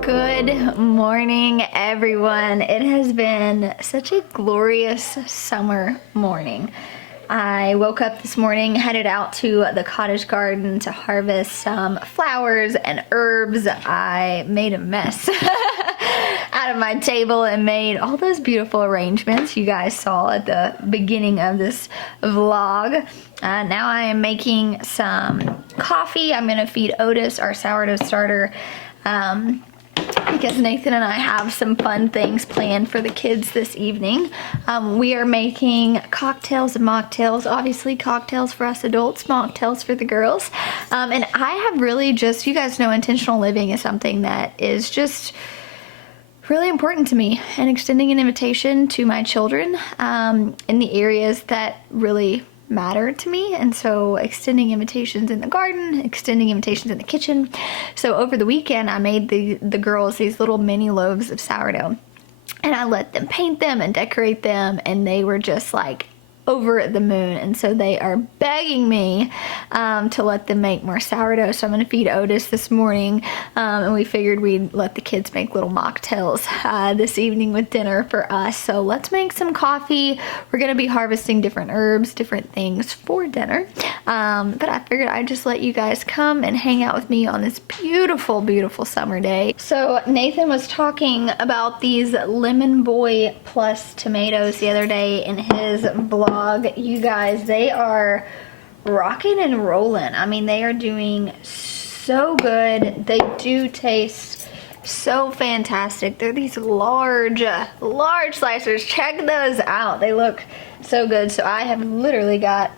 Good morning, everyone. It has been such a glorious summer morning. I woke up this morning, headed out to the cottage garden to harvest some flowers and herbs. I made a mess out of my table and made all those beautiful arrangements you guys saw at the beginning of this vlog. Now I am making some coffee. I'm gonna feed Otis, our sourdough starter, because Nathan and I have some fun things planned for the kids this evening. We are making cocktails and mocktails. Obviously cocktails for us adults, mocktails for the girls. And I have really just, you guys know intentional living is something that is just really important to me, and extending an invitation to my children in the areas that really matter to me. And so extending invitations in the garden, extending invitations in the kitchen. So over the weekend I made the girls these little mini loaves of sourdough, and I let them paint them and decorate them, and they were just like over the moon. And so they are begging me to let them make more sourdough. So I'm gonna feed Otis this morning, and we figured we'd let the kids make little mocktails this evening with dinner for us. So let's make some coffee. We're gonna be harvesting different herbs, different things for dinner, but I figured I'd just let you guys come and hang out with me on this beautiful, beautiful summer day. So Nathan was talking about these Lemon Boy Plus tomatoes the other day in his vlog. You guys, they are rocking and rolling. I mean, they are doing so good. They do taste so fantastic. They're these large slicers. Check those out. They look so good. So I have literally got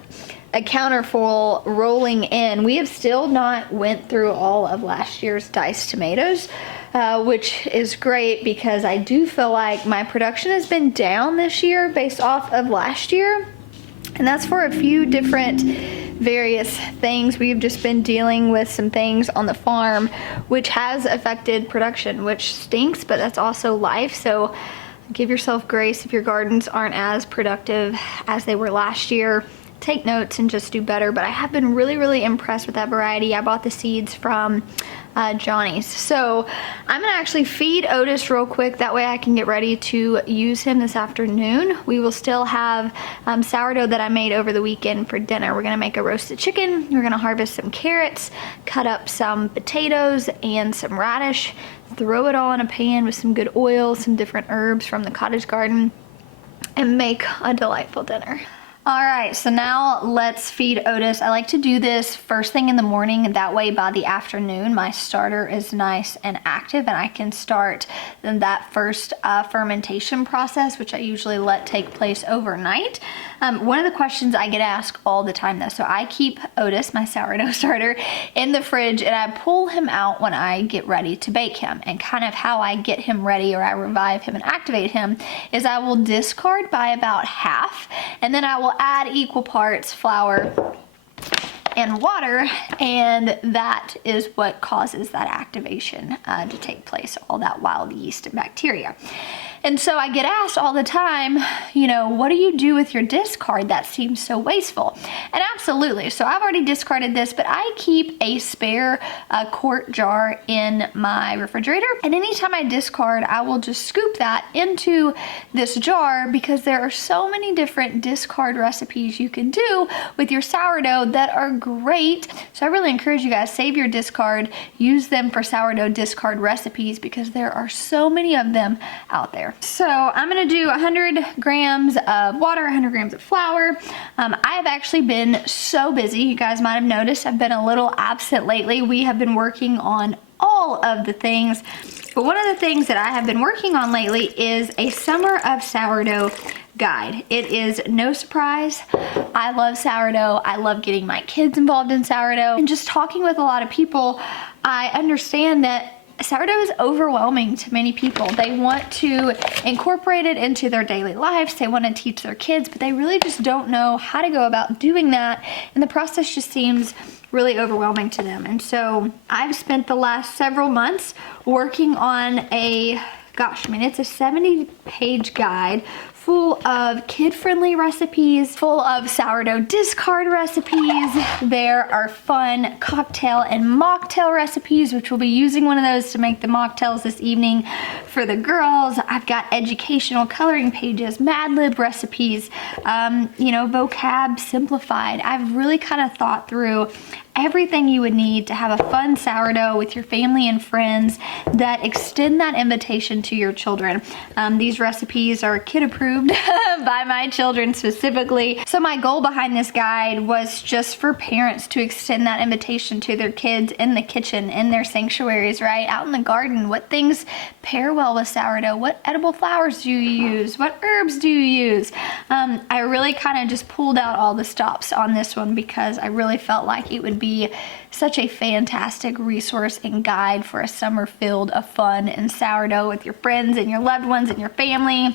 a counter full rolling in. We have still not went through all of last year's diced tomatoes, which is great because I do feel like my production has been down this year based off of last year. And that's for a few different various things. We've just been dealing with some things on the farm which has affected production, which stinks, but that's also life. So give yourself grace if your gardens aren't as productive as they were last year. Take notes and just do better. But I have been really impressed with that variety. I bought the seeds from Johnny's. So I'm gonna actually feed Otis real quick, that way I can get ready to use him this afternoon. We will still have sourdough that I made over the weekend for dinner. We're gonna make a roasted chicken, we're gonna harvest some carrots, cut up some potatoes and some radish, throw it all in a pan with some good oil, some different herbs from the cottage garden, and make a delightful dinner. All right, so now let's feed Otis. I like to do this first thing in the morning, that way by the afternoon my starter is nice and active and I can start that first fermentation process, which I usually let take place overnight. One of the questions I get asked all the time though, so I keep Otis, my sourdough starter, in the fridge and I pull him out when I get ready to bake him. And kind of how I get him ready, or I revive him and activate him, is I will discard by about half, and then I will add equal parts flour and water, and that is what causes that activation to take place, all that wild yeast and bacteria. And so I get asked all the time, you know, what do you do with your discard? That seems so wasteful. And absolutely, so I've already discarded this, but I keep a spare quart jar in my refrigerator. And anytime I discard, I will just scoop that into this jar, because there are so many different discard recipes you can do with your sourdough that are great. So I really encourage you guys, save your discard, use them for sourdough discard recipes, because there are so many of them out there. So I'm gonna do 100 grams of water, 100 grams of flour. I have actually been so busy. You guys might have noticed I've been a little absent lately. We have been working on all of the things, but one of the things that I have been working on lately is a summer of sourdough guide. It is no surprise, I love sourdough. I love getting my kids involved in sourdough, and just talking with a lot of people, I understand that sourdough is overwhelming to many people. They want to incorporate it into their daily lives. They want to teach their kids, but they really just don't know how to go about doing that. And the process just seems really overwhelming to them. And so I've spent the last several months working on a, gosh, I mean, it's a 70-page guide full of kid-friendly recipes, full of sourdough discard recipes. There are fun cocktail and mocktail recipes, which we'll be using one of those to make the mocktails this evening for the girls. I've got educational coloring pages, Mad Lib recipes, you know, vocab simplified. I've really kind of thought through everything you would need to have a fun sourdough with your family and friends that extend that invitation to your children. These recipes are kid approved by my children specifically. So my goal behind this guide was just for parents to extend that invitation to their kids in the kitchen, in their sanctuaries, right? Out in the garden. What things pair well with sourdough? What edible flowers do you use? What herbs do you use? I really kind of just pulled out all the stops on this one because I really felt like it would be such a fantastic resource and guide for a summer filled of fun and sourdough with your friends and your loved ones and your family.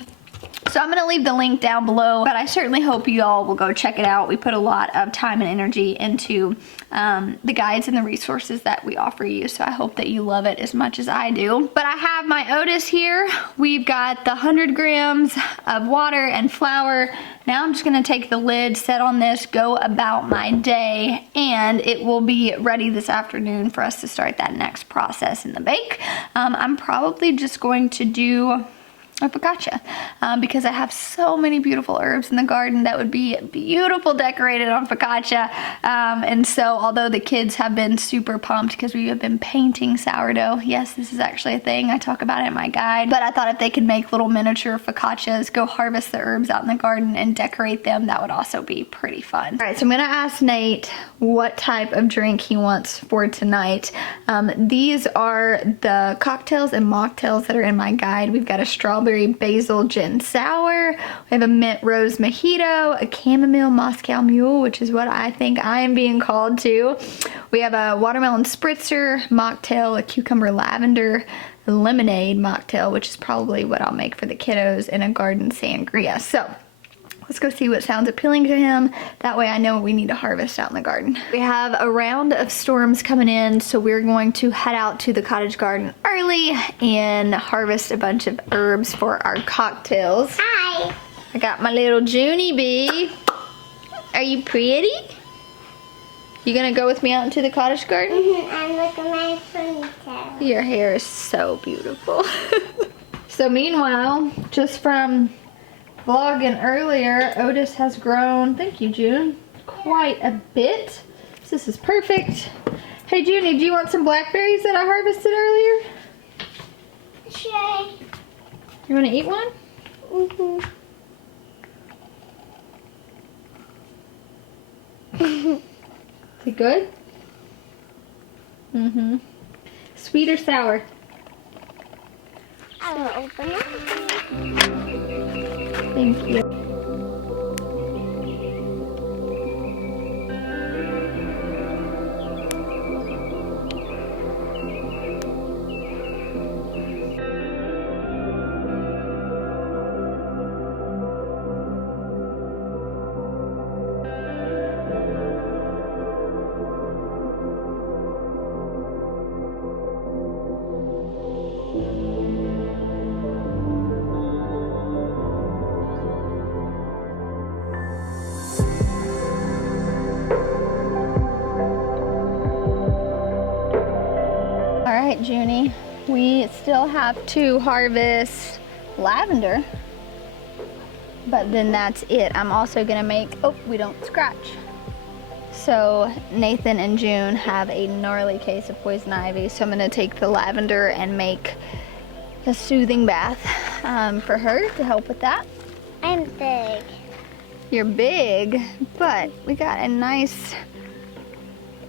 So I'm going to leave the link down below, but I certainly hope you all will go check it out. We put a lot of time and energy into the guides and the resources that we offer you, so I hope that you love it as much as I do. But I have my Otis here. We've got the 100 grams of water and flour. Now I'm just going to take the lid, set on this, go about my day, and it will be ready this afternoon for us to start that next process in the bake. I'm probably just going to do a focaccia because I have so many beautiful herbs in the garden that would be beautiful decorated on focaccia. And so although the kids have been super pumped because we have been painting sourdough, yes, this is actually a thing, I talk about it in my guide, but I thought if they could make little miniature focaccias, go harvest the herbs out in the garden and decorate them, that would also be pretty fun. All right, so I'm gonna ask Nate what type of drink he wants for tonight. These are the cocktails and mocktails that are in my guide. We've got a strawberry basil gin sour, we have a mint rose mojito, a chamomile Moscow mule, which is what I think I am being called to. We have a watermelon spritzer mocktail, a cucumber lavender lemonade mocktail, which is probably what I'll make for the kiddos, and a garden sangria. So let's go see what sounds appealing to him. That way I know what we need to harvest out in the garden. We have a round of storms coming in, so we're going to head out to the cottage garden early and harvest a bunch of herbs for our cocktails. Hi. I got my little Junie bee. Are you pretty? You gonna go with me out into the cottage garden? And look at my ponytail. Your hair is so beautiful. So meanwhile, just from vlogging earlier, Otis has grown, thank you June, quite a bit. So this is perfect. Hey Junie, do you want some blackberries that I harvested earlier? Sure. You want to eat one? Is it good? Sweet or sour? I will open it. Thank you. Alright, Junie, we still have to harvest lavender, but then that's it. I'm also gonna make, oh, we don't scratch. So Nathan and June have a gnarly case of poison ivy, so I'm gonna take the lavender and make a soothing bath for her to help with that. I'm big. You're big, but we got a nice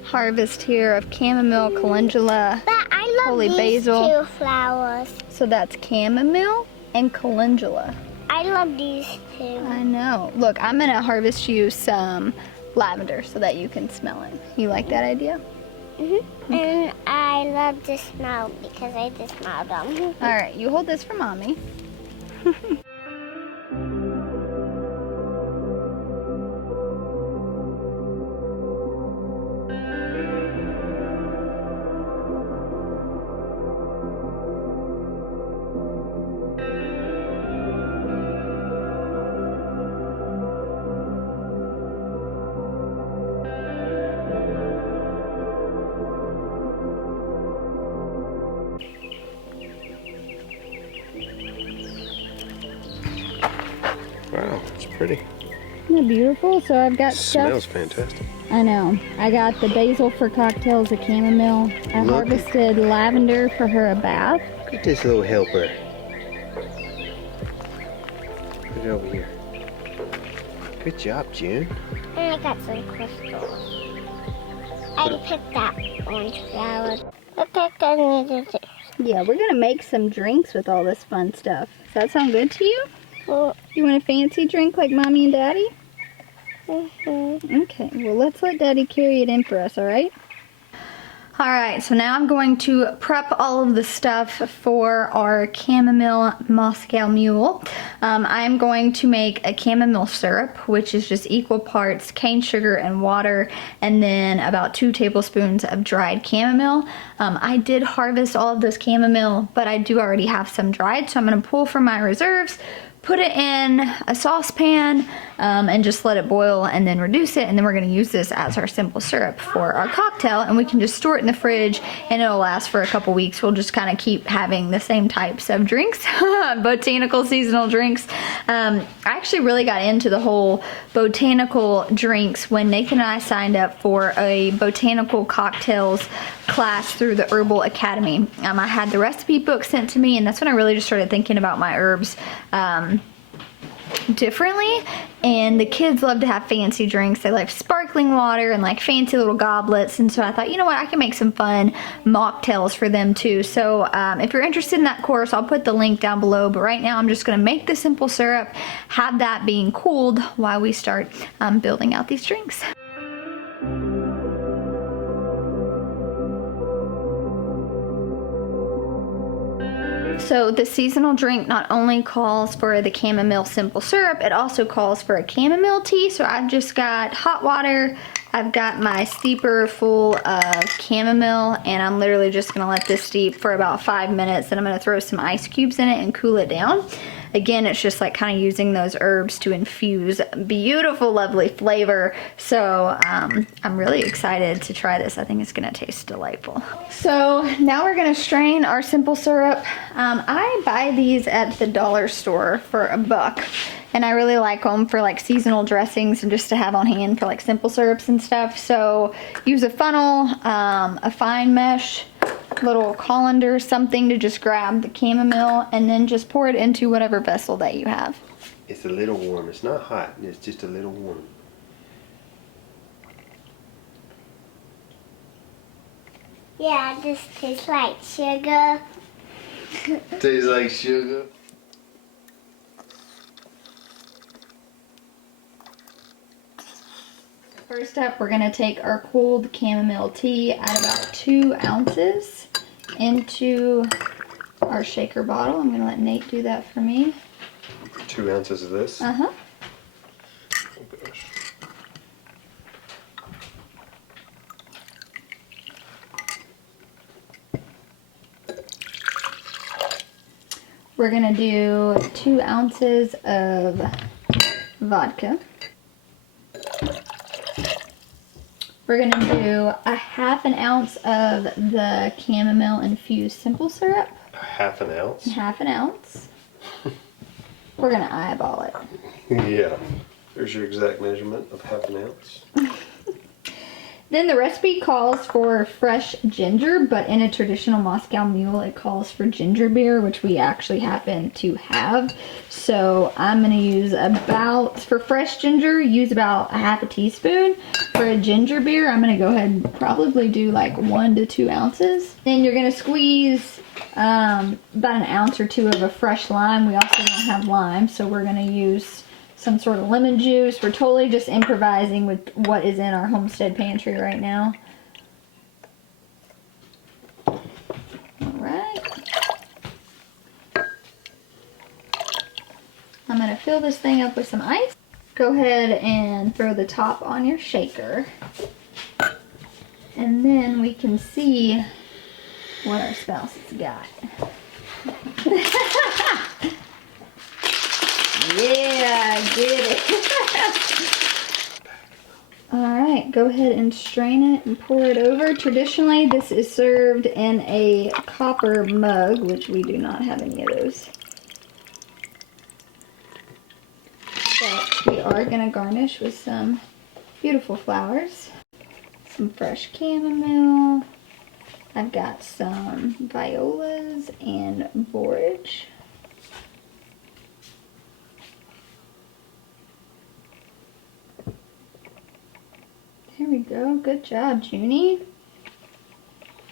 harvest here of chamomile, calendula, But I love holy these basil. two flowers. So that's chamomile and calendula. I love these two. I know. Look, I'm gonna harvest you some lavender so that you can smell it. You like that idea? And I love the smell because I just smelled them. All right, you hold this for mommy. Wow, it's pretty. Isn't that beautiful? So I've got Smells stuff. fantastic. I know. I got the basil for cocktails, the chamomile. I Look. harvested lavender for her a bath. Look at this little helper. Put it over here. Good job, June. And I got some crystals. I picked that orange flower. I picked another thing. Yeah, we're gonna make some drinks with all this fun stuff. Does that sound good to you? Well, You want a fancy drink like mommy and daddy? mhm. Okay, well let's let daddy carry it in for us, all right? All right, so now I'm going to prep all of the stuff for our chamomile Moscow Mule. I'm going to make a chamomile syrup, which is just equal parts cane sugar and water, and then about 2 tablespoons of dried chamomile. I did harvest all of this chamomile, but I do already have some dried, so I'm gonna pull from my reserves, put it in a saucepan, and just let it boil and then reduce it, and then we're gonna use this as our simple syrup for our cocktail, and we can just store it in the fridge and it'll last for a couple weeks. We'll just kind of keep having the same types of drinks, botanical seasonal drinks. I actually really got into the whole botanical drinks when Nathan and I signed up for a botanical cocktails class through the Herbal Academy. I had the recipe book sent to me, and that's when I really just started thinking about my herbs differently. And the kids love to have fancy drinks. They like sparkling water and like fancy little goblets, and so I thought, you know what, I can make some fun mocktails for them too. So if you're interested in that course, I'll put the link down below, but right now I'm just gonna make the simple syrup, have that being cooled while we start building out these drinks. So the seasonal drink not only calls for the chamomile simple syrup, it also calls for a chamomile tea. So I've just got hot water, I've got my steeper full of chamomile, and I'm literally just gonna let this steep for about 5 minutes, and I'm gonna throw some ice cubes in it and cool it down. Again, it's just like kind of using those herbs to infuse beautiful, lovely flavor. So I'm really excited to try this. I think it's gonna taste delightful. So now we're gonna strain our simple syrup. I buy these at the dollar store for $1, and I really like them for like seasonal dressings and just to have on hand for like simple syrups and stuff. So use a funnel, a fine mesh, little colander, something to just grab the chamomile, and then just pour it into whatever vessel that you have. It's a little warm. It's not hot. It's just a little warm. Yeah, this tastes like sugar. Tastes like sugar. First up, we're gonna take our cooled chamomile tea, add about 2 ounces into our shaker bottle. I'm gonna let Nate do that for me. 2 ounces of this. Uh-huh. Oh gosh. We're gonna do 2 ounces of vodka. We're gonna do a 1/2 ounce of the chamomile infused simple syrup. 1/2 ounce? 1/2 ounce. We're gonna eyeball it. Yeah. There's your exact measurement of 1/2 ounce. Then the recipe calls for fresh ginger, but in a traditional Moscow Mule, it calls for ginger beer, which we actually happen to have. So I'm gonna use about, for fresh ginger, use about 1/2 teaspoon. For a ginger beer, I'm gonna go ahead and probably do like 1 to 2 ounces. Then you're gonna squeeze about 1 ounce or 2 of a fresh lime. We also don't have lime, so we're gonna use some sort of lemon juice. We're totally just improvising with what is in our Homestead pantry right now. I'm gonna fill this thing up with some ice. Go ahead and throw the top on your shaker. And then we can see what our spouse has got. Yeah, get it. Alright, go ahead and strain it and pour it over. Traditionally, this is served in a copper mug, which we do not have any of those. But we are going to garnish with some beautiful flowers. Some fresh chamomile. I've got some violas and borage. There we go. Good job, Junie.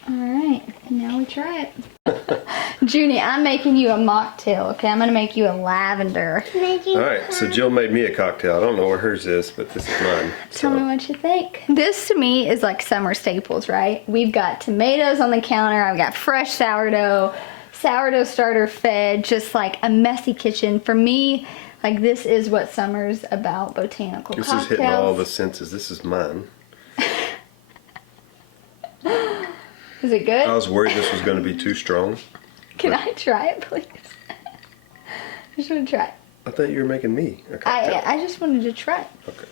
Alright, and now we try it. Junie, I'm making you a mocktail, okay? I'm going to make you a lavender. Alright, so Jill made me a cocktail. I don't know where hers is, but this is mine. Tell me what you think. This to me is like summer staples, right? We've got tomatoes on the counter. I've got fresh sourdough starter fed, just like a messy kitchen. For me, like this is what summer's about. Botanical This cocktails. is hitting all the senses. This is mine. Is it good? I was worried this was going to be too strong. Can I try it, please? I just want to try it. I thought you were making me a cocktail. I just wanted to try it. Okay.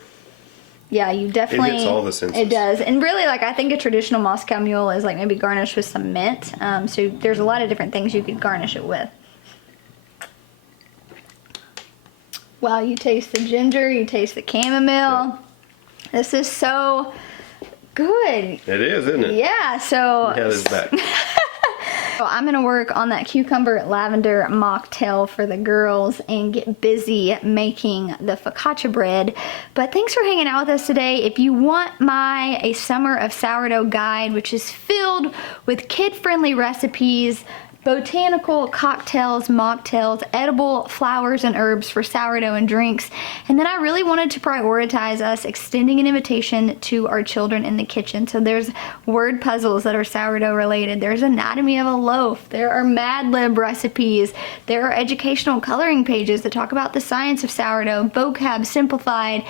Yeah, you definitely. It hits all the senses. It does, and really, like I think a traditional Moscow Mule is like maybe garnished with some mint. So there's a lot of different things you could garnish it with. Wow, you taste the ginger, you taste the chamomile. Yeah. This is so good. It is, isn't it? Yeah, so. Yeah, this is back. So I'm gonna work on that cucumber lavender mocktail for the girls and get busy making the focaccia bread. But thanks for hanging out with us today. If you want A Summer of Sourdough guide, which is filled with kid-friendly recipes, botanical cocktails, mocktails, edible flowers and herbs for sourdough and drinks. And then I really wanted to prioritize us extending an invitation to our children in the kitchen. So there's word puzzles that are sourdough related. There's anatomy of a loaf. There are Mad Lib recipes. There are educational coloring pages that talk about the science of sourdough, vocab simplified,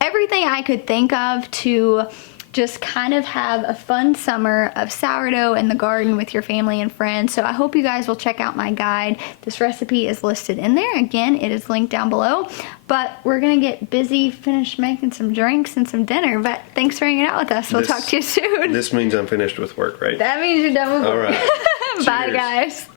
everything I could think of to just kind of have a fun summer of sourdough in the garden with your family and friends. So I hope you guys will check out my guide. This recipe is listed in there. Again, it is linked down below. But we're gonna get busy, finish making some drinks and some dinner. But thanks for hanging out with us. We'll talk to you soon. This means I'm finished with work, right? That means you're done with work. All right. Bye, Cheers. guys.